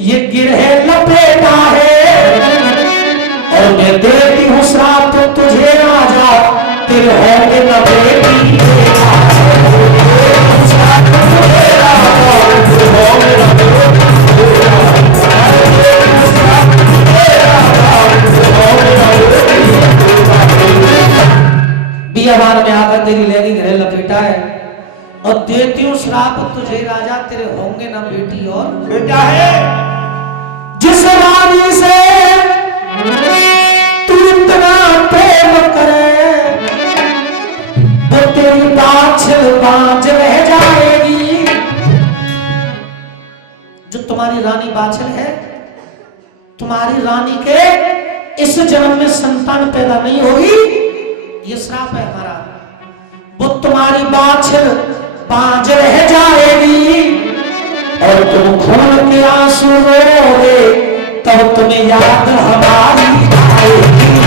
ये गिरह लपेटा है और मैं देती हूँ श्राप तुझे राजा तेरे होंगे न बेटी बियाबान में आकर तेरी लेगी गिरह लपेटा है और देती हूँ श्राप तुझे राजा तेरे होंगे ना बेटी और बेटा है। जिस रानी से तू इतना प्रेम करे वो तेरी बाँझ रह जाएगी। जो तुम्हारी रानी बाछल है, तुम्हारी रानी के इस जन्म में संतान पैदा नहीं होगी, ये श्राप है हमारा। वो तुम्हारी बाँझ रह जाएगी और तुम खून के आंसू रोगे तब तुम्हें याद हमारी आएगी।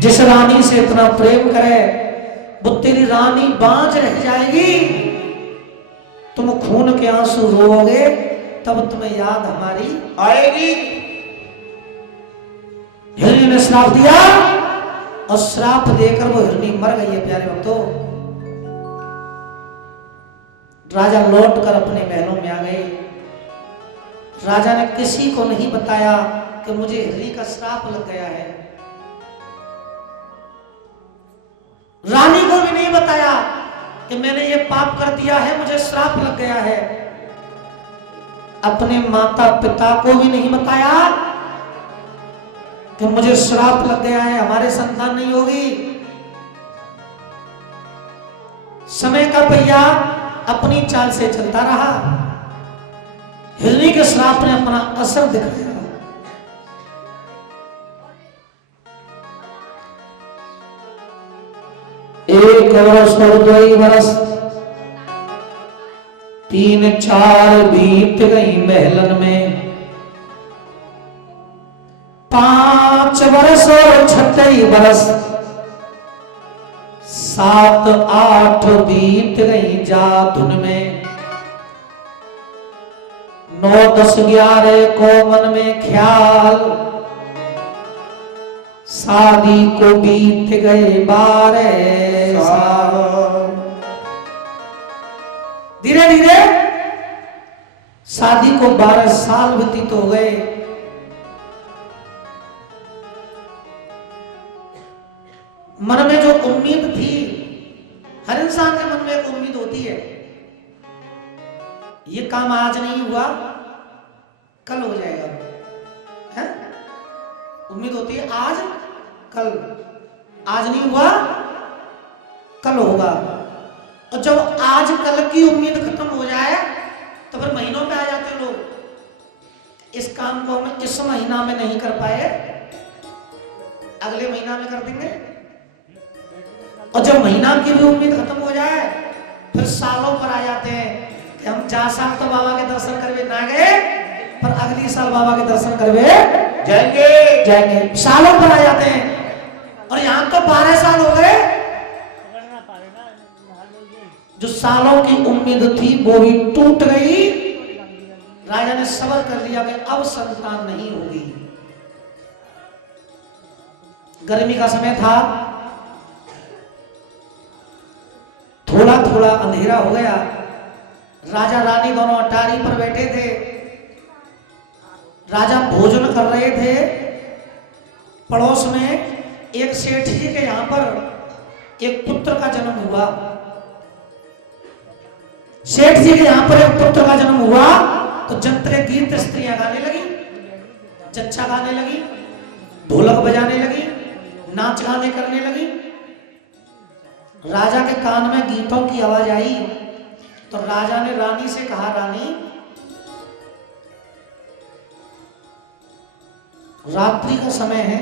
जिस रानी से इतना प्रेम करे वो तेरी रानी बाँझ रह जाएगी, तुम खून के आंसू रोओगे तब तुम्हें याद हमारी आएगी। हिरणी ने श्राप दिया और श्राप देकर वो हिरणी मर गई है। प्यारे भक्तों, राजा लौटकर अपने महलों में आ गए। राजा ने किसी को नहीं बताया कि मुझे हिरणी का श्राप लग गया है। रानी को भी नहीं बताया कि मैंने ये पाप कर दिया है, मुझे श्राप लग गया है। अपने माता पिता को भी नहीं बताया कि मुझे श्राप लग गया है, हमारे संतान नहीं होगी। समय का पहिया अपनी चाल से चलता रहा। हिरणी के श्राप ने अपना असर दिखाया। एक वर्ष और 2 वर्ष 3-4 बीत गई महलन में। 5 वर्ष और 36 वर्ष 7-8 बीत गई जाधुन में। 9-10-11 को मन में ख्याल, शादी को बीत गए 12 साल। धीरे धीरे शादी को 12 साल व्यतीत हो गए। मन में जो उम्मीद थी, हर इंसान के मन में एक उम्मीद होती है, ये काम आज नहीं हुआ कल हो जाएगा, है? उम्मीद होती है आज कल, आज नहीं हुआ कल होगा। और जब आज कल की उम्मीद खत्म हो जाए तो फिर महीनों पे आ जाते हैं लोग। इस काम को हम इस महीना में नहीं कर पाए, अगले महीना में कर देंगे। और जब महीना की भी उम्मीद खत्म हो जाए फिर सालों पर आ जाते हैं कि हम जा साल तो बाबा के दर्शन करवे ना गए, पर अगली साल बाबा के दर्शन करवे जाएंगे। सालों पर आ जाते हैं और यहाँ तो 12 साल हो गए। जो सालों की उम्मीद थी वो भी टूट गई। राजा ने सब्र कर लिया कि अब संतान नहीं होगी। गर्मी का समय था, थोड़ा थोड़ा अंधेरा हो गया। राजा रानी दोनों अटारी पर बैठे थे। राजा भोजन कर रहे थे। पड़ोस में एक सेठ जी के यहां पर एक पुत्र का जन्म हुआ। सेठ जी के यहां पर एक पुत्र का जन्म हुआ तो जंत्रे गीत स्त्रियां गाने लगी, चच्चा गाने लगी, ढोलक बजाने लगी, नाच गाने करने लगी। राजा के कान में गीतों की आवाज आई तो राजा ने रानी से कहा, रानी रात्रि का समय है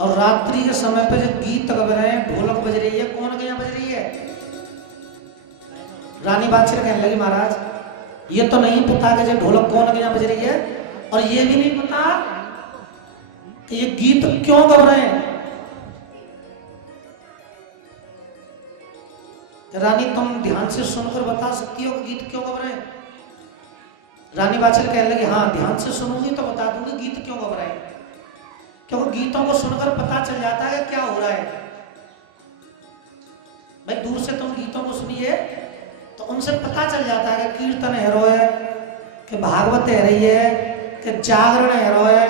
और रात्रि के समय पर जब गीत गा रहे हैं, ढोलक बज रही है, कौन के यहाँ बज रही है? रानी बादशाह कहने लगी महाराज ये तो नहीं पता कि ढोलक कौन के यहाँ बज रही है, और ये भी नहीं पता कि ये गीत क्यों गा रहे हैं। रानी तुम ध्यान से सुनकर बता सकती हो कि गीत क्यों गा रहे हैं? रानी बादशाह कहने लगी हाँ ध्यान से सुनूंगी तो बता दूंगी गीत क्यों गा रहे हैं, क्योंकि गीतों को सुनकर पता चल जाता है क्या हो रहा है। भाई दूर से तुम गीतों को सुनिए तो उनसे पता चल जाता है कि कीर्तन है रो है, कि भागवत है रही है, कि जागरण है रो है,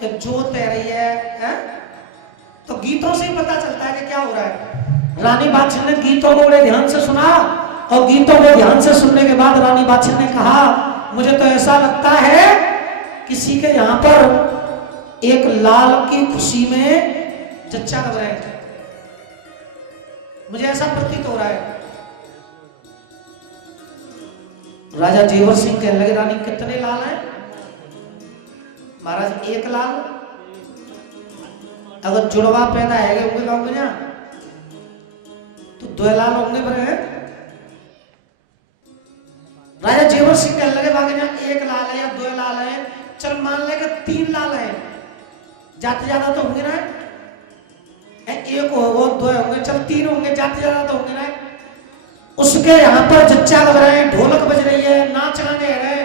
कि जोत है रही है? तो गीतों से ही पता चलता है कि क्या हो रहा है। रानी बादशाह ने गीतों को बड़े ध्यान से सुना, और गीतों को ध्यान से सुनने के बाद रानी बादशाह ने कहा मुझे तो ऐसा लगता है किसी के यहाँ पर एक लाल की खुशी में जच्चा लग रहा है, मुझे ऐसा प्रतीत हो रहा है। राजा जेवर सिंह कहने लगे रानी कितने लाल हैं? महाराज एक लाल, अगर जुड़वा पैदा है होंगे गाँव में तो 2 लाल होंगे बड़े हैं। राजा जेवर सिंह कहने लगे बाकी ना 1 लाल है या 2 लाल है, चल मान ले कि 3 लाल है, जाते ज्यादा तो होंगे ना, 1 होगा 2 होंगे, चल 3 होंगे, जाते ज्यादा तो होंगे ना। उसके यहाँ पर जच्चा लग रहे हैं, ढोलक बज रही है, नाच गाने रहे,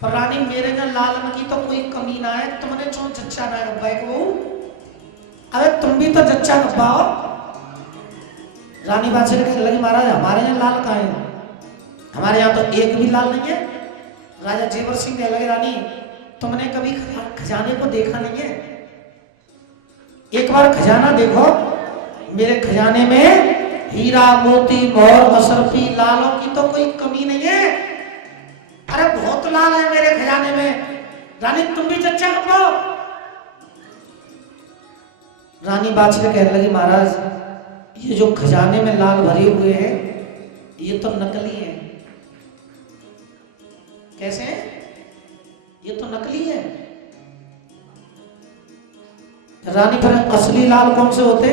पर रानी मेरे यहाँ लालन की तो कोई कमी ना है, तुमने जो जच्चा ना गब्बाई को, अरे तुम भी तो जच्चा गब्बाओ। रानी बादशाह कहने लगी महाराज हमारे यहाँ लाल कहाँ है, हमारे यहाँ तो एक भी लाल नहीं है। राजा जेवर सिंह कहने लगे रानी तुमने कभी खजाने को देखा नहीं है, एक बार खजाना देखो, मेरे खजाने में हीरा मोती मोर अशरफी लालों की तो कोई कमी नहीं है, अरे बहुत लाल है मेरे खजाने में, रानी तुम भी जच्चा गब्बाओ। रानी बादशाह कहने लगी महाराज ये जो खजाने में लाल भरे हुए हैं ये तो नकली है। कैसे? ये तो नकली है। रानी पर असली लाल कौन से होते?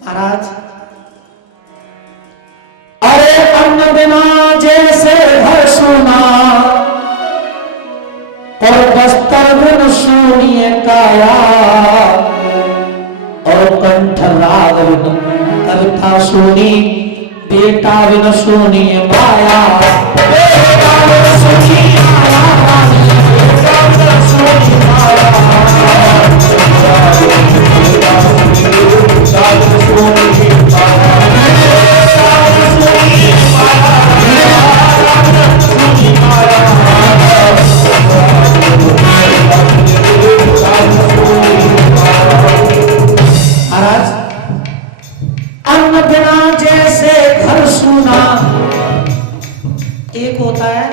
महाराज अरे अन्न बिना जैसे घर सोना और बस्तर बिन सोनिए काया और कंठ राग बिन कविता सोनी बेटा बिन सोनिए माया, बेटा बिन सोनी माया, बेटा बिन सोनी माया, महाराज अन्न बिना जैसे घर सूना, एक होता है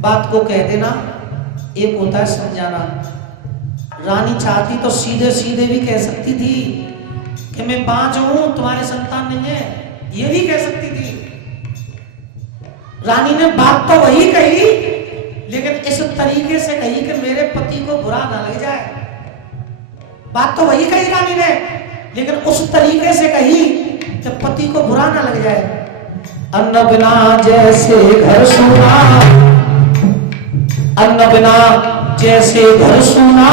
बात को कह देना, एक होता है समझाना। रानी चाहती तो सीधे सीधे भी कह सकती थी कि मैं बांझ हूं तुम्हारे संतान नहीं है, ये भी कह सकती थी। रानी ने बात तो वही कही लेकिन इस तरीके से कही कि मेरे पति को बुरा ना लग जाए। बात तो वही कही रानी ने लेकिन उस तरीके से कही कि पति को बुरा ना लग जाए। अन्न बिना जैसे घर सूना, अन्न बिना जैसे घर सूना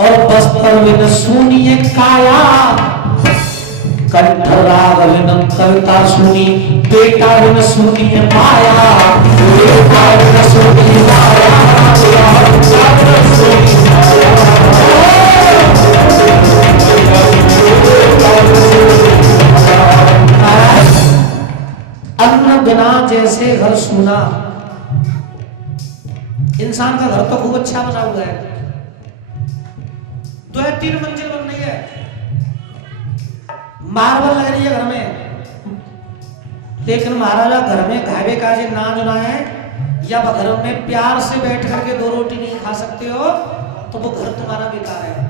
और बस्तर बिन सूनी काया, कंठ राग बिन कविता सुनी बेटा बिन सुनी माया, बेटा बिन सुनी माया, अन्न बिना जैसे घर सूना। इंसान का घर तो खूब अच्छा बना हुआ है, 2 या 3 मंजिल बन रही है, मार्बल लग रही है घर में, लेकिन महाराजा घर में घावे काजे ना जुना है या घर में प्यार से बैठ करके 2 रोटी नहीं खा सकते हो तो वो घर तुम्हारा बेकार है।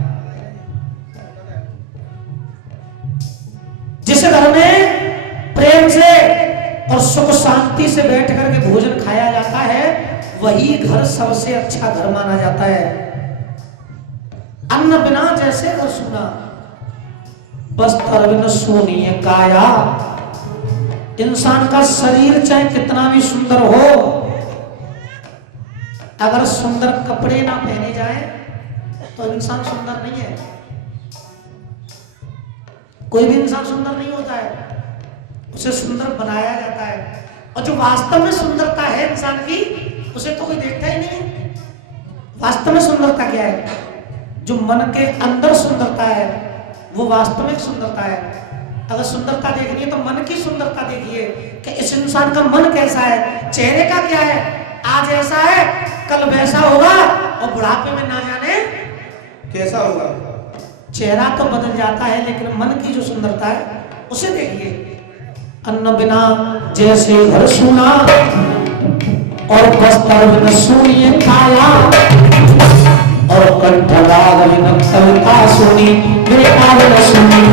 जिस घर में प्रेम से और सुख शांति से बैठ करके भोजन खाया जाता है वही घर सबसे अच्छा घर माना जाता है। अन्न बिना जैसे घर सूना। वस्त्र सोनीय काया, इंसान का शरीर चाहे कितना भी सुंदर हो, अगर सुंदर कपड़े ना पहने जाए तो इंसान सुंदर नहीं है। कोई भी इंसान सुंदर नहीं होता है, उसे सुंदर बनाया जाता है। और जो वास्तव में सुंदरता है इंसान की, उसे तो कोई देखता ही नहीं। वास्तव में सुंदरता क्या है? जो मन के अंदर सुंदरता है वो वास्तविक सुंदरता है। अगर सुंदरता देखनी है तो मन की सुंदरता देखिए कि इस इंसान का मन कैसा है, चेहरे का क्या है। आज ऐसा है, कल वैसा होगा, और बुढ़ापे में ना जाने कैसा होगा। चेहरा तो बदल जाता है, लेकिन मन की जो सुंदरता है उसे देखिए। अन्न बिना जैसे घर सूना, और वस्त्र बिना सोनीय काया, और कंठ राग बिना कविता सुनी, बेटा बिना सुनी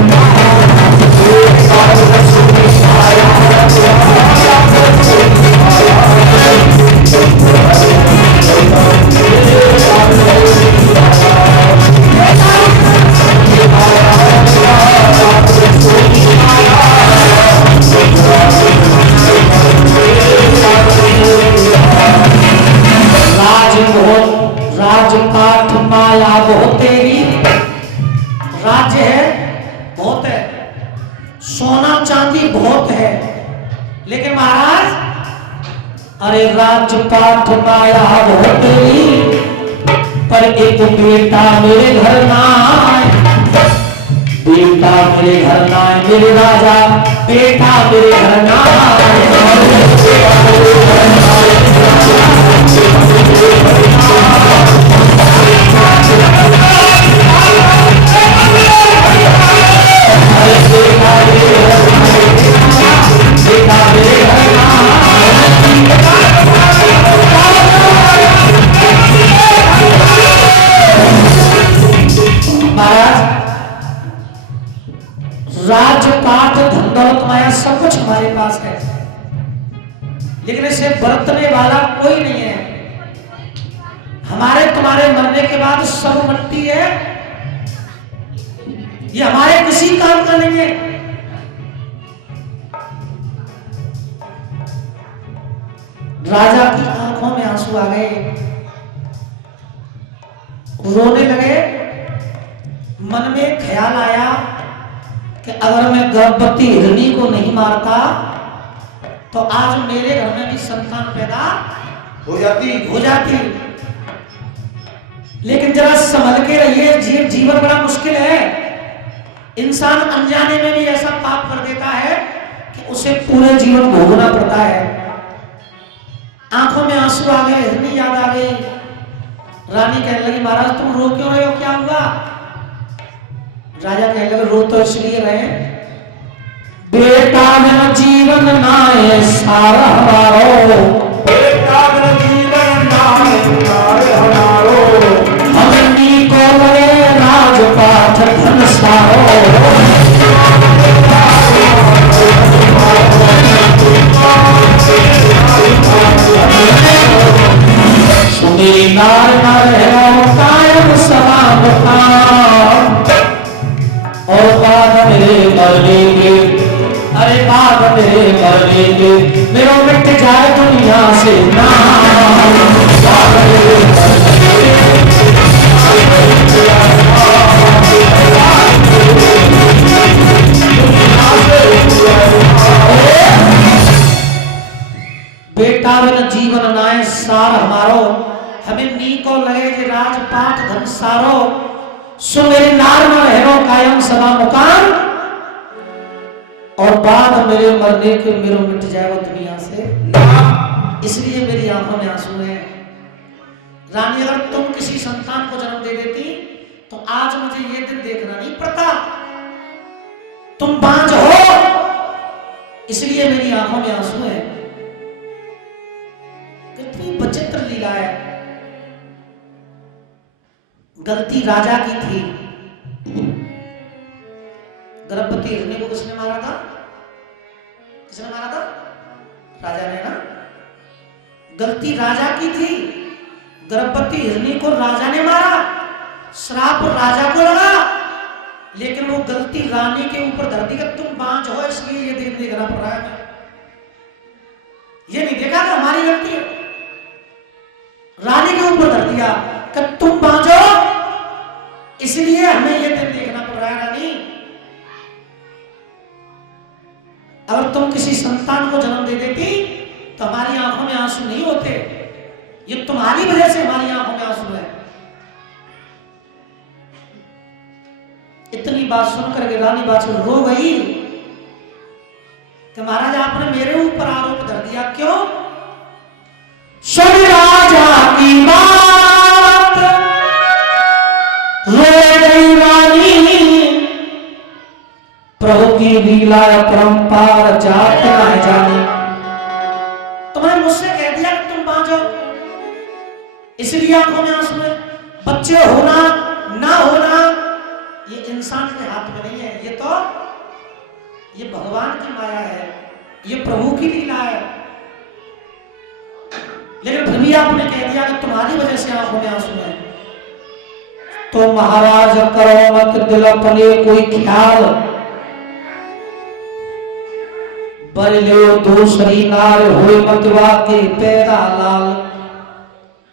राजपाट माया बहुत तेरी। राज्य है, बहुत है, सोना चांदी बहुत है, लेकिन महाराज अरे राजपाट माया बहुत तेरी, पर एक बेटा मेरे घर ना आए, बेटा मेरे घर ना आए, मेरे राजा बेटा मेरे घर ना आए। राजपाट धन दौलत माया सब कुछ हमारे पास है, लेकिन इसे बरतने वाला कोई नहीं है। हमारे तुम्हारे मरने के बाद सब मट्टी है, ये हमारे किसी काम का नहीं है। राजा की आंखों में आंसू आ गए, रोने लगे। मन में ख्याल आया कि अगर मैं गर्भवती हिरणी को नहीं मारता तो आज मेरे घर में भी संतान पैदा हो जाती। लेकिन जरा संभल के रहिए, जीवन बड़ा मुश्किल है। इंसान अनजाने में भी ऐसा पाप कर देता है कि उसे पूरे जीवन भोगना पड़ता है। आंखों में आंसू आ गए, हिरनी याद आ गई। रानी कहने लगी, महाराज तुम रो क्यों रहे हो, क्या हुआ? राजा कहने लगे, रो तो इसलिए रहे, बेटा बिन जीवन नाए सारा हमारो, बेटा बिन जीवन नाए हमारो, हमनी को लगे राजपाट धन सारो। सुनी नार नार कायम सलाम और बाद मेरे मरने के, अरे बाद मेरे मरने के, मेरा मिट जाए दुनिया से नाम। बेटा बिन जीवन नाय सार हमारो, हमें नी को लगे कि राजपाट धन सारो। सो मेरी नार में रहनो कायम सदा मुकाम, और बाद मेरे मरने के मेरो मिट जाए वो दुनिया से। इसलिए मेरी आंखों में आंसू है। रानी, अगर तुम किसी संतान को जन्म दे देती तो आज मुझे ये दिन देखना नहीं पड़ता। तुम बांझ हो, इसलिए मेरी आंखों में आंसू है। कितनी विचित्र लीला है। गलती राजा की थी। गर्भवती हिरणी को किसने मारा था? किसने मारा था? राजा ने ना। गलती राजा की थी। गर्भवती हिरणी को राजा ने मारा, श्राप राजा को लगा, लेकिन वो गलती रानी के ऊपर धर दी कि तुम बांझ हो इसलिए ये दिन देखना पड़ रहा है। ये नहीं देखा कि हमारी गलती है, रानी के ऊपर धर दिया कि तुम बांझ हो इसलिए हमें ये दिन देखना पड़ रहा है। रानी, अगर तुम किसी संतान को जन्म दे देती तो हमारी आंखों में आंसू नहीं होते, ये तुम्हारी वजह से हमारी आंखों में आंसू है। इतनी बात सुनकर के रानी बादशाह रो गई कि महाराज आपने मेरे ऊपर आरोप धर दिया, क्यों? सुन राजा की बात रो गई रानी, प्रभु की लीला परंपार जात न जानी। तुमने मुझसे कह दिया कि तुम बांझ हो इसलिए आंखों में आंसू है। बच्चे होना ना होना ये इंसान के हाथ में नहीं है, ये भगवान की माया है, ये प्रभु की लीला है। लेकिन फिर भी आपने कह दिया कि तुम्हारी वजह से आंखों में आंसू है। तो महाराज करो मत दिल अपने कोई ख्याल, बर लो दूसरी नार हो मतवा के पैदा लाल।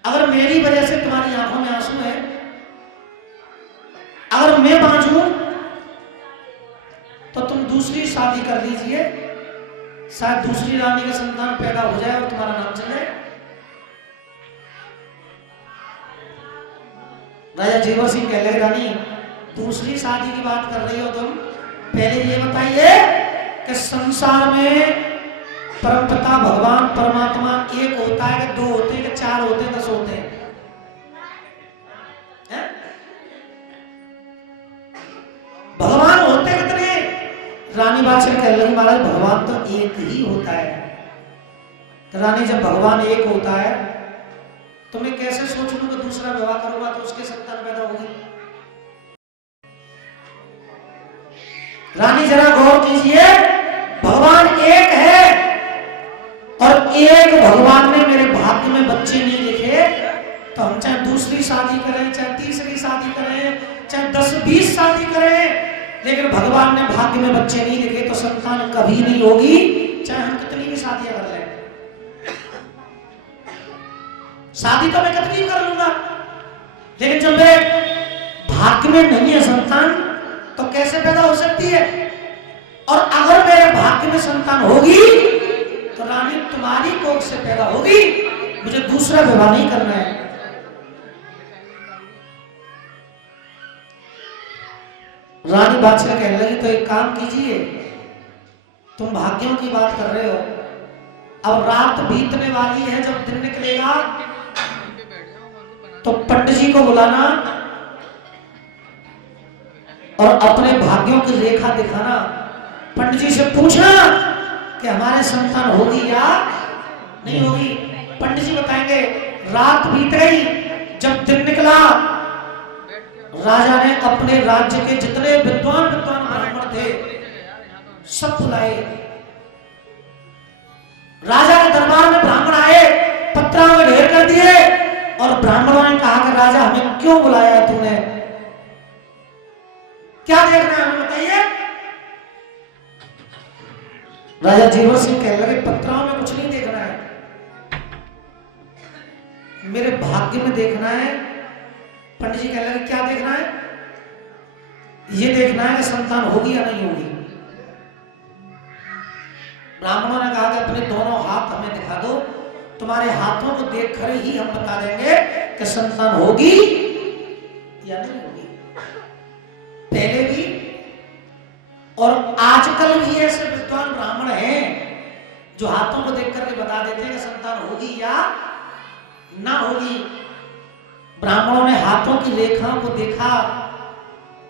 अगर मेरी वजह से तुम्हारी आंखों में आंसू है, अगर मैं बांझू तो तुम दूसरी शादी कर लीजिए, शायद दूसरी रानी का संतान पैदा हो जाए और तुम्हारा नाम चले। राजा जेवर सिंह कह लगे रानी दूसरी शादी की बात कर रही हो तुम, पहले ये बताइए कि संसार में परमपिता भगवान परमात्मा एक होता है कि दो होते हैं कि चार होते हैं 10 होते हैं? भगवान होते कितने? रानी बादशाह कह लगी महाराज भगवान तो एक ही होता है। तो रानी जब भगवान एक होता है तो मैं कैसे सोच लूं कि दूसरा विवाह करूंगा तो उसके संतान पैदा होगी? रानी जरा गौर कीजिए, भगवान एक है और एक भगवान ने मेरे भाग्य में बच्चे नहीं लिखे तो हम चाहे दूसरी शादी करें, चाहे तीसरी शादी करें, चाहे 10-20 शादी करें, लेकिन भगवान ने भाग्य में बच्चे नहीं लिखे तो संतान कभी नहीं होगी, चाहे हम कितनी भी शादियां कर लें। शादी तो मैं कितनी कर लूंगा, लेकिन जब मेरे भाग्य में नहीं है संतान तो कैसे पैदा हो सकती है? और अगर मेरे भाग्य में संतान होगी तो रानी तुम्हारी कोख से पैदा होगी, मुझे दूसरा विवाह नहीं करना है। रानी बादशाह कहने लगी तो एक काम कीजिए, तुम भाग्यों की बात कर रहे हो, अब रात बीतने वाली है, जब दिन निकलेगा तो पंडित जी को बुलाना और अपने भाग्यों की रेखा दिखाना, पंडित जी से पूछना कि हमारे संतान होगी या नहीं होगी। पंडित जी बताएंगे रात बीत गई, जब दिन निकला राजा ने अपने राज्य के जितने विद्वान ब्राह्मण थे सब बुलाए। राजा के दरबार में ब्राह्मण आए, पत्राओं में ढेर कर दिए और ब्राह्मणों ने कहा कि राजा हमें क्यों बुलाया है तूने, क्या देखना है हमें बताइए। राजा जेवर सिंह कहने लगे पत्राओं में कुछ नहीं देखना है, मेरे भाग्य में देखना है। पंडित जी कहने लगे क्या देखना है? ये देखना है कि संतान होगी या नहीं होगी। ब्राह्मणों ने कहा कि अपने दोनों हाथ हमें दिखा दो, तुम्हारे हाथों को देखकर ही हम बता देंगे कि संतान होगी या नहीं होगी। पहले भी और आजकल भी ऐसे विद्वान ब्राह्मण हैं जो हाथों को देख करके बता देते हैं कि संतान होगी या ना होगी। ब्राह्मणों ने हाथों की रेखाओं को देखा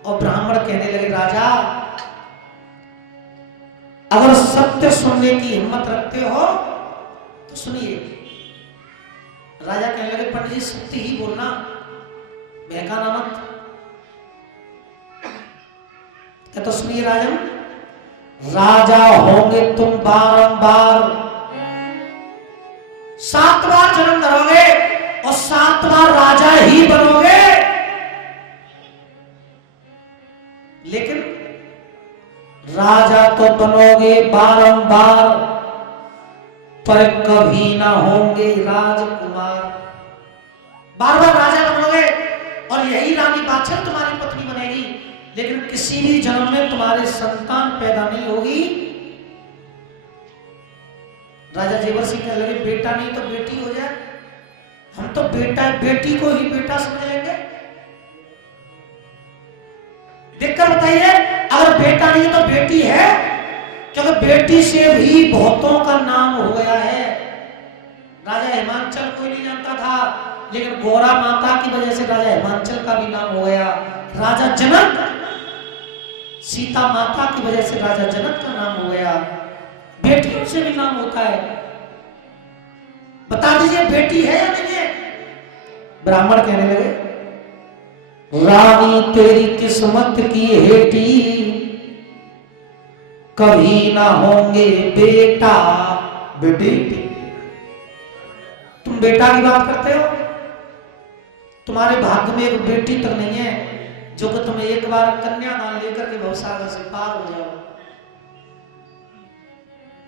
और ब्राह्मण कहने लगे राजा अगर सत्य सुनने की हिम्मत रखते हो तो सुनिए। राजा कहने लगे पंडित जी सत्य ही बोलना, बहकाना मत। क्या तो सुनिए राजन, राजा होंगे तुम बारंबार, 7 बार जन्म धरोगे और 7 बार राजा ही बनोगे, लेकिन राजा तो बनोगे बारंबार, पर कभी ना होंगे राजकुमार। बार बार राजा बनोगे और यही रानी बादशाह तुम्हारी पत्नी बनेगी, लेकिन किसी भी जन्म में तुम्हारे संतान पैदा नहीं होगी। राजा जेवर सिंह कहने लगे बेटा नहीं तो बेटी हो जाए, हम तो बेटा बेटी को ही बेटा समझ लेंगे। देखकर बताइए, अगर बेटा नहीं तो बेटी है, क्योंकि बेटी से भी बहुतों का नाम हो गया है। राजा हिमांचल कोई नहीं जानता था, लेकिन गौरा माता की वजह से राजा हिमांचल का भी नाम हो गया। राजा जनक, सीता माता की वजह से राजा जनक का नाम हो गया। बेटियों से भी नाम होता है। बता दीजिए बेटी है या नहीं है? ब्राह्मण कहने लगे रानी तेरी किस्मत की हेटी, कभी ना होंगे बेटा बेटी। तुम बेटा की बात करते हो, तुम्हारे भाग्य में एक बेटी तक नहीं है जो कि तुम्हें एक बार कन्यादान लेकर के भवसागर से पार हो जाओ।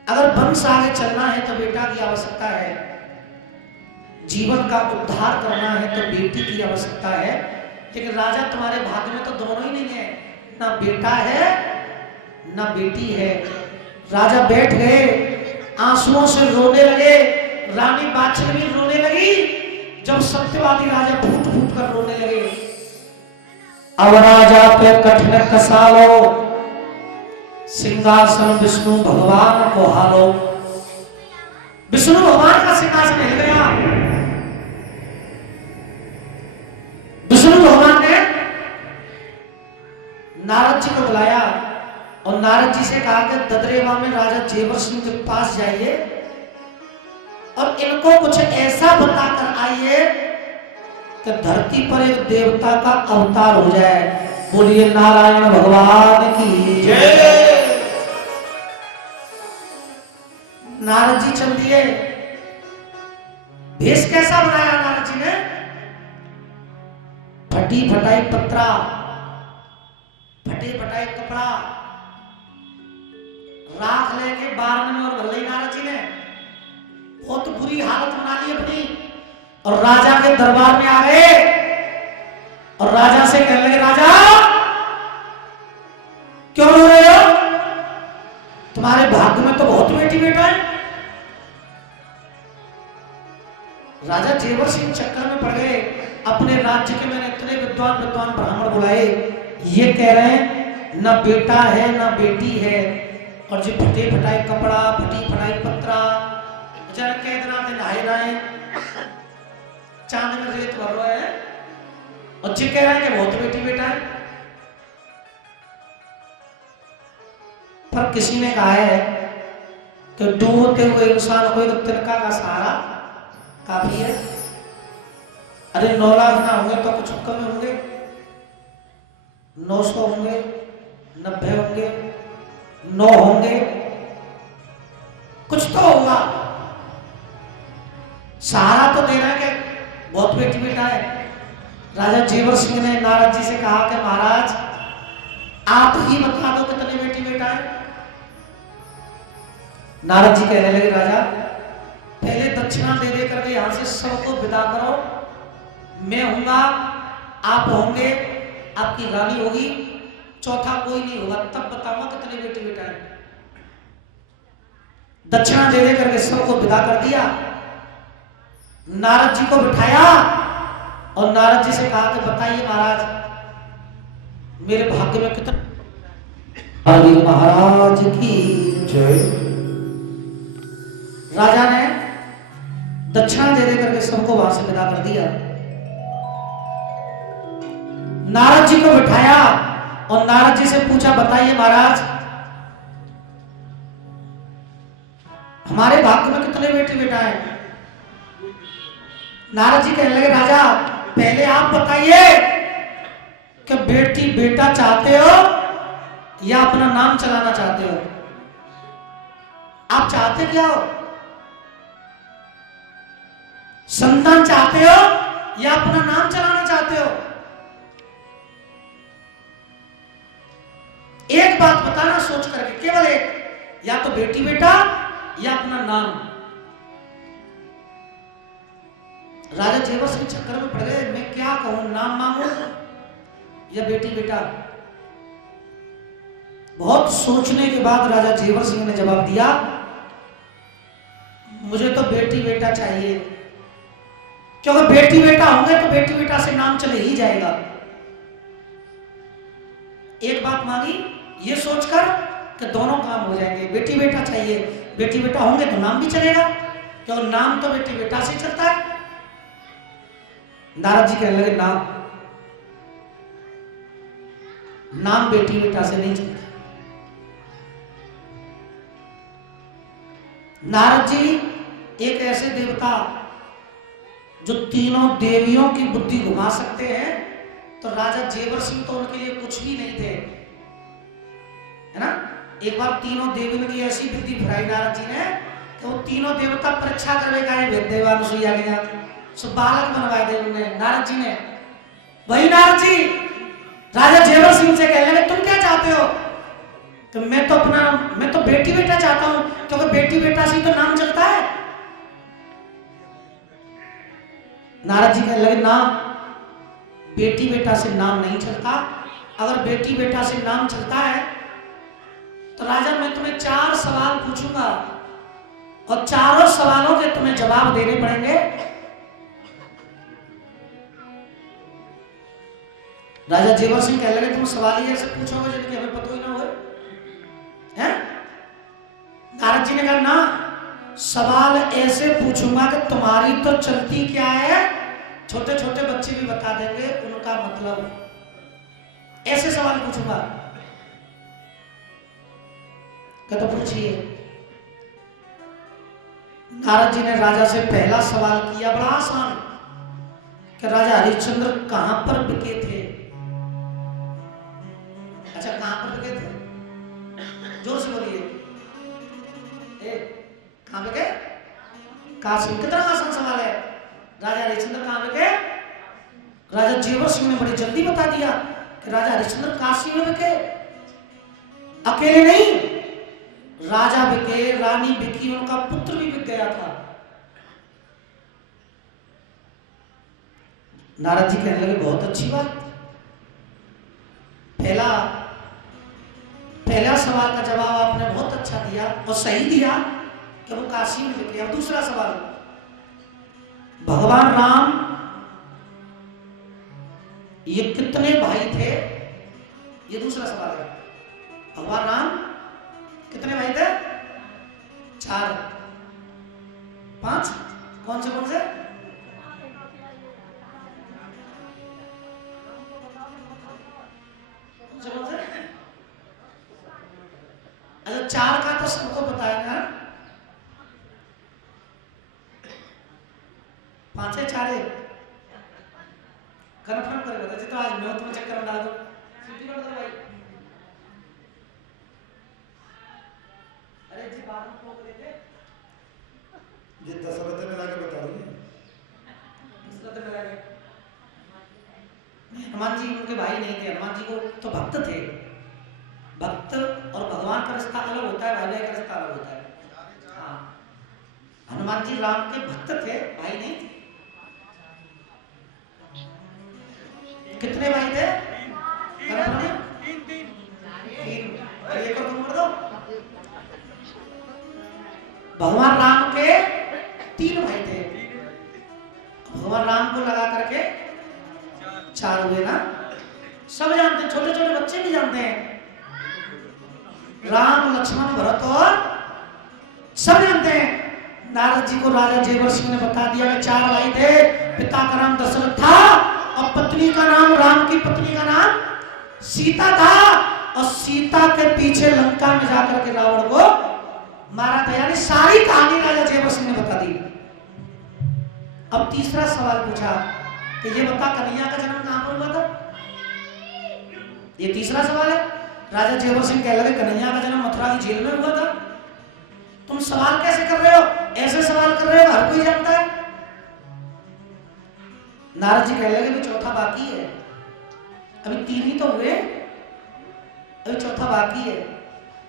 अगर वंश आगे चलना है तो बेटा की आवश्यकता है, जीवन का उद्धार करना है तो बेटी की आवश्यकता है। लेकिन राजा तुम्हारे भाग्य में तो दोनों ही नहीं है, ना बेटा है ना बेटी है। राजा बैठ गए, आंसुओं से रोने लगे। रानी बादशाह भी रोने लगी। जब सत्यवादी राजा फूट फूट कर रोने लगे, अब राजा पे कठिन कसालो, सिंहासन विष्णु भगवान को हालो। विष्णु भगवान का सिंहासन हिल गया। विष्णु भगवान ने नारद जी को बुलाया और नारद जी से कहा कि ददरेवा में राजा जेवर सिंह के पास जाइए और इनको कुछ ऐसा बताकर आइए कि धरती पर एक देवता का अवतार हो जाए। बोलिए नारायण भगवान की जय। नारद जी चल दिए। भेष कैसा बनाया नारद जी ने? फटी फटाई पत्रा, फटे फटाई कपड़ा, राख लेके बारन में और भल्ले नारद जी ने बहुत बुरी हालत बना ली अपनी, और राजा के दरबार में आ गए और राजा से कहने लगे राजा क्यों रो रहे हो? तुम्हारे भाग्य में तो बहुत बेटी बेटा है। राजा जेवर सिंह चक्कर में पड़ गए। अपने राज्य के मैंने इतने विद्वान विद्वान ब्राह्मण बुलाए, ये कह रहे हैं ना बेटा है ना बेटी है, और जो फटे फटाए कपड़ा, फटी फटाई पत्रा, जरा कह देना नहाए नहाए चांद में रेत भर रहा है, और जी कह रहा है कि बहुत बेटी बेटा है। पर किसी ने कहा है कि डूबते हुए इंसान को एक तिनका का सहारा काफी है। अरे 9 लाख ना होंगे तो कुछ कम होंगे, 900 होंगे, 90 होंगे, 9 होंगे, कुछ तो होगा। सहारा तो दे रहा है कि बहुत बेटी बेटा है। राजा जेवर सिंह ने नारद जी से कहा कि महाराज आप ही बता दो कितने बेटी बेटा है। नारद जी कहने लगे राजा पहले दक्षिणा दे दे करके यहां से सबको विदा करो। मैं हूंगा, आप होंगे, आपकी रानी होगी, चौथा कोई नहीं होगा, तब बताऊंगा कितने बेटी बेटा है। दक्षिणा दे दे करके सबको विदा कर दिया। नारद जी को बिठाया और नारद जी से कहा कि बताइए महाराज मेरे भाग्य में कितना। हरि महाराज की जय। राजा ने दक्षिणा दे दे करके सबको वहां से विदा कर दिया। नारद जी को बिठाया और नारद जी से पूछा बताइए महाराज हमारे भाग्य में कितने बेटी बेटा है। नारद जी कहने लगे राजा पहले आप बताइए कि बेटी बेटा चाहते हो या अपना नाम चलाना चाहते हो। आप चाहते क्या हो? संतान चाहते हो या अपना नाम चलाना चाहते हो? एक बात बताना सोच करके, केवल एक, या तो बेटी बेटा या अपना नाम। राजा जेवर सिंह चक्कर में पड़ गए, मैं क्या कहूं, नाम मांगू या बेटी बेटा। बहुत सोचने के बाद राजा जेवर सिंह ने जवाब दिया, मुझे तो बेटी बेटा चाहिए, क्योंकि बेटी बेटा होंगे तो बेटी बेटा से नाम चले ही जाएगा। एक बात मांगी ये सोचकर कि दोनों काम हो जाएंगे, बेटी बेटा चाहिए, बेटी बेटा होंगे तो नाम भी चलेगा, क्योंकि नाम तो बेटी बेटा से चलता है। नारद जी कहने लगे, नाम बेटी बेटा से नहीं चलता। नारद जी एक ऐसे देवता जो तीनों देवियों की बुद्धि घुमा सकते हैं, तो राजा जेवर सिंह तो उनके लिए कुछ भी नहीं थे, है ना। एक बार तीनों देवियों की ऐसी बुद्धि भराई नारद जी ने कि वो तीनों देवता परीक्षा करवे का भेद देवान सुइया गया, सो बालक बनवाए थे उन्होंने नारद जी ने। वही नारद जी राजा जेवर सिंह से कहने लगे, तुम क्या चाहते हो? तो मैं तो बेटी बेटा चाहता हूं, क्योंकि बेटी बेटा से तो नाम चलता है। नारद जी कहने लगे, ना, बेटी बेटा से नाम नहीं चलता। अगर बेटी बेटा से नाम चलता है तो राजा मैं तुम्हें 4 सवाल पूछूंगा और चारों सवालों के तुम्हें जवाब देने पड़ेंगे। राजा जेवर सिंह कहने लगे, तुम सवाल ही ऐसे पूछोगे जिनकी हमें पता ही ना हो, है? नारद जी ने कहा, ना, सवाल ऐसे पूछूंगा कि तुम्हारी तो चलती क्या है, छोटे छोटे बच्चे भी बता देंगे उनका मतलब, ऐसे सवाल पूछूंगा। तो पूछिए। नारद जी ने राजा से पहला सवाल किया, बड़ा आसान, कि राजा हरिश्चंद्र कहां पर बिके थे? अच्छा, कहां पर बिके थे? जोर से बोलिए, कहां बिके? काशी। कितना आसान सवाल है। राजा हरिश्चंद्र कहां बिके? राजा जेवर सिंह ने बड़ी जल्दी बता दिया कि राजा हरिश्चंद्र काशी में बिके। अकेले नहीं, राजा बिके, रानी बिकी, उनका पुत्र भी बिक गया था। नारद जी कहने लगे, बहुत अच्छी बात। पहला सवाल का जवाब आपने बहुत अच्छा दिया और सही दिया कि वो काशी में बिके। अब दूसरा सवाल, भगवान राम ये कितने भाई थे? ये दूसरा सवाल है। भगवान राम कितने भाई थे? 4, 5? कौन से? कौन से? अच्छा, 4 का तो सबको बताया ना, 5 है 4 है, कन्फर्म कर बता जी। तो आज मैं तुम्हें चक्कर में डाल दूं, सीटी कर दो भाई। अरे जी बात को देते ये दशरथ में लाके बता रही है। दशरथ में लाके, हनुमान जी उनके भाई नहीं थे, हनुमान जी को तो भक्त थे। भक्त और भगवान का रिश्ता अलग होता है, भाई भाई का रिश्ता अलग होता है। हाँ, हनुमान जी राम के भक्त थे, भाई नहीं थे। कितने भाई थे? 3। एक और तुम कर दो। भगवान राम के 3 भाई थे, भगवान राम को लगा करके 4 हुए ना। सब जानते हैं, छोटे छोटे बच्चे भी जानते हैं। राम, लक्ष्मण, भरत और सब जानते हैं। नारद जी को राजा जेवर सिंह ने बता दिया कि 4 भाई थे। पिता का नाम दशरथ था और पत्नी का नाम, राम की पत्नी का नाम सीता था, और सीता के पीछे लंका में जाकर के रावण को मारा था। यानी सारी कहानी राजा जेवर सिंह ने बता दी। अब तीसरा सवाल पूछा कि ये बता, कन्हैया का जन्म कहां पर हुआ था? ये तीसरा सवाल है। राजा जेवर सिंह कह लगे, कन्हैया का जन्म मथुरा की जेल में हुआ था। तुम सवाल कैसे कर रहे हो? ऐसे सवाल कर रहे हो, हर कोई जानता है। नारद जी कह लगे, चौथा बाकी है, अभी 3 ही तो हुए। अभी चौथा बाकी है।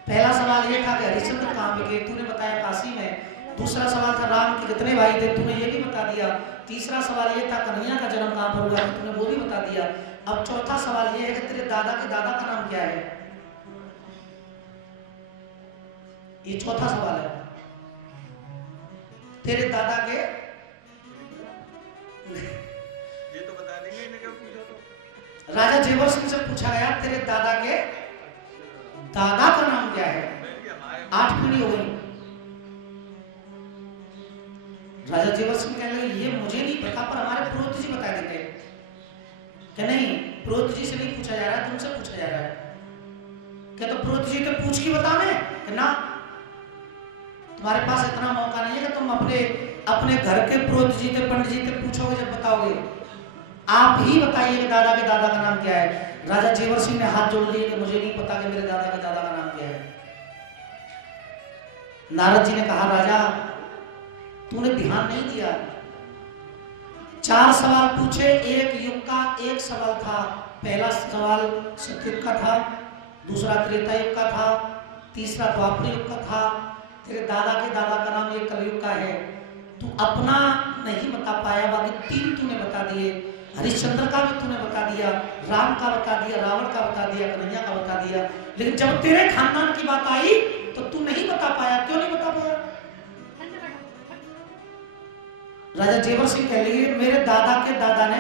पहला सवाल ये था कि हरिश्चंद्र कहाँ पे गए, तूने बताया काशी में। दूसरा सवाल था राम के कितने भाई थे, तूने ये भी बता दिया। तीसरा सवाल ये था कन्हैया का जन्म कहाँ पर हुआ, तूने वो भी बता दिया। अब चौथा सवाल ये है कि तेरे दादा के दादा का नाम क्या है। ये चौथा सवाल है। तेरे दादा के ये तो बता देंगे, इन्हें क्या पूछा तो। राजा जेवर सिंह से पूछा गया तेरे दादा के दादा का नाम क्या है। 8 पीढ़ी हो गई। राजा जेवर सिंह कहने लगे ये मुझे नहीं पता, पर हमारे पुरोहित जी बता देते। क्या नहीं, पुरोहित जी से नहीं पूछा जा रहा है, तुमसे पूछा जा रहा है। क्या तो पुरोहित जी तो पूछ के बता में ना, तुम्हारे पास इतना मौका नहीं है कि तुम अपने घर के पुरोहित जी थे, पंडित जी थे, पूछोगे जब बताओगे। आप ही बताइए कि दादा के दादा का नाम क्या है। राजा जेवर सिंह ने हाथ जोड़ दिए कि मुझे नहीं पता कि मेरे दादा के दादा का नाम क्या है। नारद जी ने कहा राजा तूने ध्यान नहीं दिया। 4 सवाल पूछे, एक युग का एक सवाल था। पहला सवाल सतयुग का था, दूसरा त्रेता युग का था, तीसरा द्वापर युग का था। तेरे दादा के दादा का नाम ये कलयुग का है। तू अपना नहीं बता पाया, बाकी 3 तूने बता दिए। हरिश्चंद्र का भी तूने बता दिया, राम का बता दिया, रावण का बता दिया, कन्हैया का बता दिया। लेकिन जब तेरे खानदान की बात आई तो तू नहीं बता पाया। क्यों नहीं बता पाया? राजा जेवर सिंह कह लिए मेरे दादा के दादा ने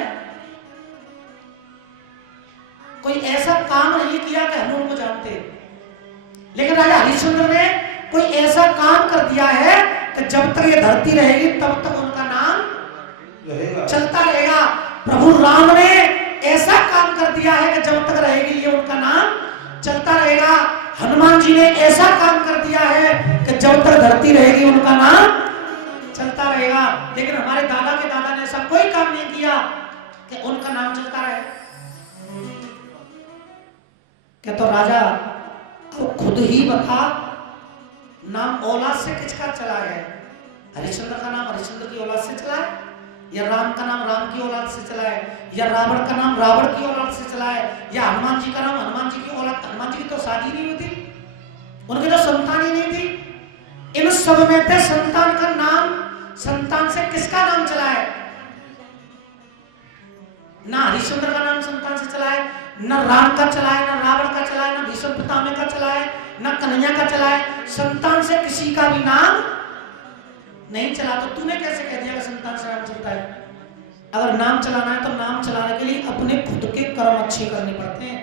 कोई ऐसा काम नहीं किया कि हम उनको जानते, लेकिन राजा हरिश्चंद्र ने कोई ऐसा काम कर दिया है कि जब तक ये धरती रहेगी तब तक उनका नाम रहेगा, चलता रहेगा। प्रभु राम ने ऐसा काम कर दिया है कि जब तक रहेगी ये उनका नाम चलता रहेगा। हनुमान जी ने ऐसा काम कर दिया है कि जब तक धरती रहेगी उनका नाम चलता रहेगा। लेकिन हमारे दादा के दादा ने ऐसा कोई काम नहीं किया कि उनका नाम चलता रहे। क्या तो राजा तो खुद ही बता, नाम औलाद से किसका चला है? हरिश्चंद्र का नाम हरिश्चंद्र की औलाद से चला है, या राम का नाम राम की औलाद से चला है, या रावण का नाम रावण की औलाद से चला है, या हनुमान जी का नाम हनुमान जी की औलाद। हनुमान जी की तो शादी नहीं हुई थी, उनकी तो संतान ही नहीं थी। इन सब में से संतान का नाम, संतान से किसका नाम चला है? ना हरिश्चंद्र का नाम संतान से चला है, न राम का चला है, न रावण का चला है, न भीष्म पितामह का चला है, न कन्हैया का चला है। संतान से किसी का भी नाम नहीं चला। तो तूने कैसे कह दिया कि संतान से नाम चलता है? अगर नाम चलाना है तो नाम चलाने के लिए अपने खुद के कर्म अच्छे करने पड़ते हैं,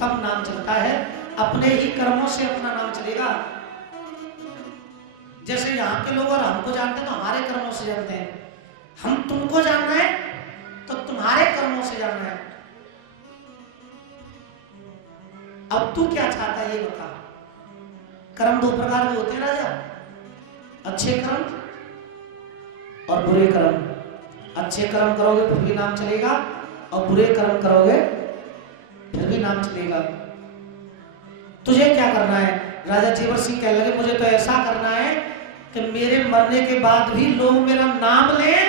तब नाम चलता है। अपने ही कर्मों से अपना नाम चलेगा। जैसे यहाँ के लोग और हमको जानते हैं तो हमारे कर्मों से जानते हैं, हम तुमको जानना है तो तुम्हारे कर्मों से जानना है। अब तू क्या चाहता है ये बता। कर्म 2 प्रकार के होते हैं राजा, अच्छे कर्म और बुरे कर्म। अच्छे कर्म करोगे फिर भी नाम चलेगा, और बुरे कर्म करोगे फिर भी नाम चलेगा। तुझे क्या करना है? राजा जेवर सिंह कहने लगे मुझे तो ऐसा करना है कि मेरे मरने के बाद भी लोग मेरा नाम लें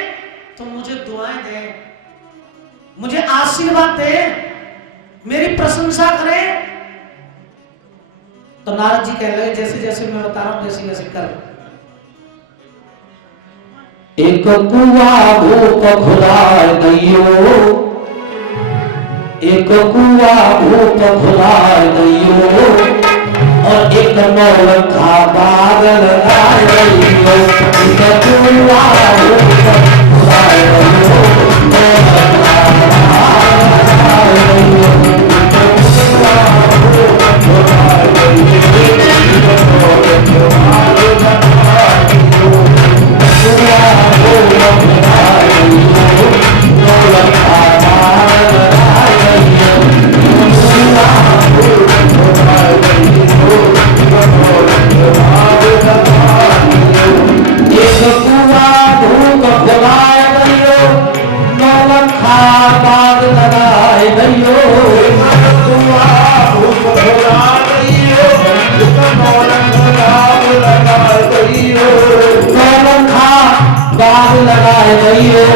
तो मुझे दुआएं दें, मुझे आशीर्वाद दें, मेरी प्रशंसा करें। तो नारद जी कह लगे जैसे जैसे मैं बता रहा हूं वैसे वैसे कर। एक कुआ भूप खुलाए दैयो, एक कुआ भूप खुलाए दैयो, और एक नौलखा बादल आए दैयो। एक कुआ भूप खुलाए दैयो, नौलखा बादल आए दैयो। एक कुआ भूप खुलाए दैयो, नौलखा बादल आए दैयो।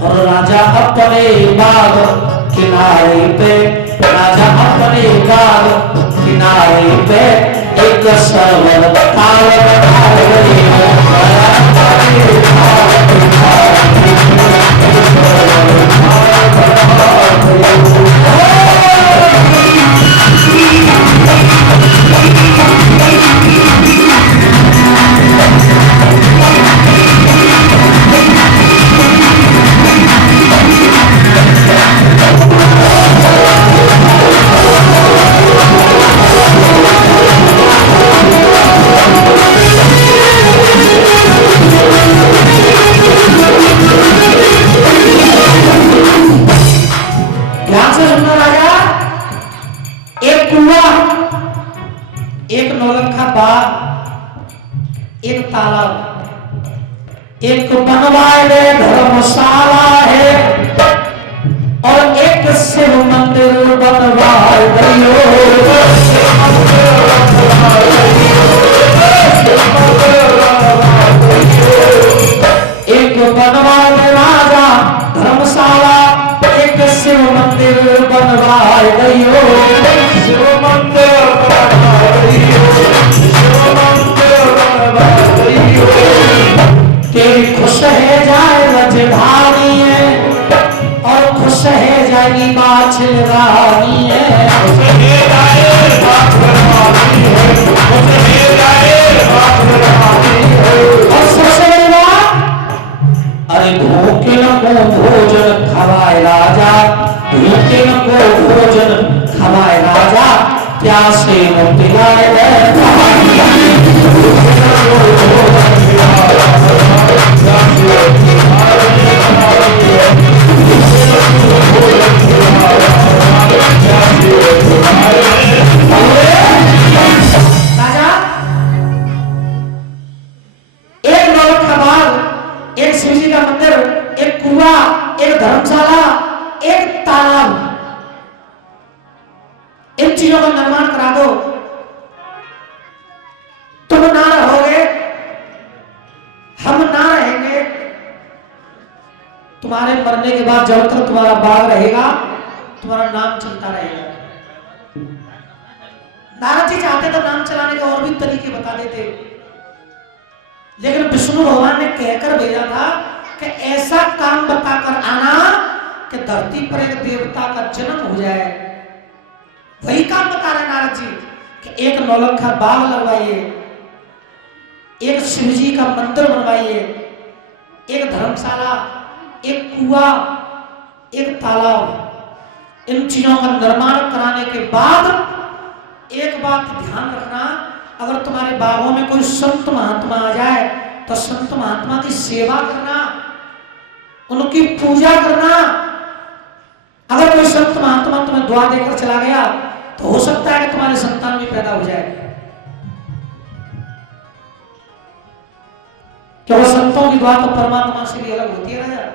और राजा अपने बाग किनारे पे राजा अपने गाँव किनारे पे एक सरोवर ताल बना रही है। ध्यान से सुनना राजा, एक कुआं, एक नौलखा बाग, एक तालाब, एक बनवाए धर्मशाला है और एक शिव मंदिर बनवाए एक बनवाए राजा धर्मशाला, एक शिव मंदिर बनवाए गयो। शिव मंदिर तेरी खुश है जाए रजधानी है और खुश है जाएगी बाछल रानी है। और सबसे अरे भूखे न को भोजन खवाए राजा, भूखे न को भोजन खवाए राजा, प्यासे न पिलाए राजा। एक नौलखा बाग, एक शिवजी का मंदिर, एक कुआं, एक धर्मशाला, एक तालाब, इन चीजों का निर्माण करा दो, तुम ना रहोगे, हम ना रहेंगे, तुम्हारे मरने के बाद जब तक तुम्हारा बाग रहेगा तुम्हारा नाम चलता रहेगा। नारद जी चाहते तो नाम चलाने के और भी तरीके बता देते, लेकिन विष्णु भगवान ने कहकर भेजा था कि ऐसा काम बताकर आना कि धरती पर एक देवता का जन्म हो जाए। वही काम बता रहे नारद जी कि एक नौलखा बाग लगवाइए, एक शिवजी का मंदिर बनवाइए, एक धर्मशाला, एक कुआं, एक तालाब, इन चीजों का निर्माण कराने के बाद एक बात ध्यान रखना, अगर तुम्हारे बागों में कोई संत महात्मा आ जाए तो संत महात्मा की सेवा करना, उनकी पूजा करना। अगर कोई संत महात्मा तुम्हें दुआ देकर चला गया तो हो सकता है कि तुम्हारे संतान भी पैदा हो जाए, क्योंकि संतों की दुआ तो परमात्मा से भी अलग होती है राजा।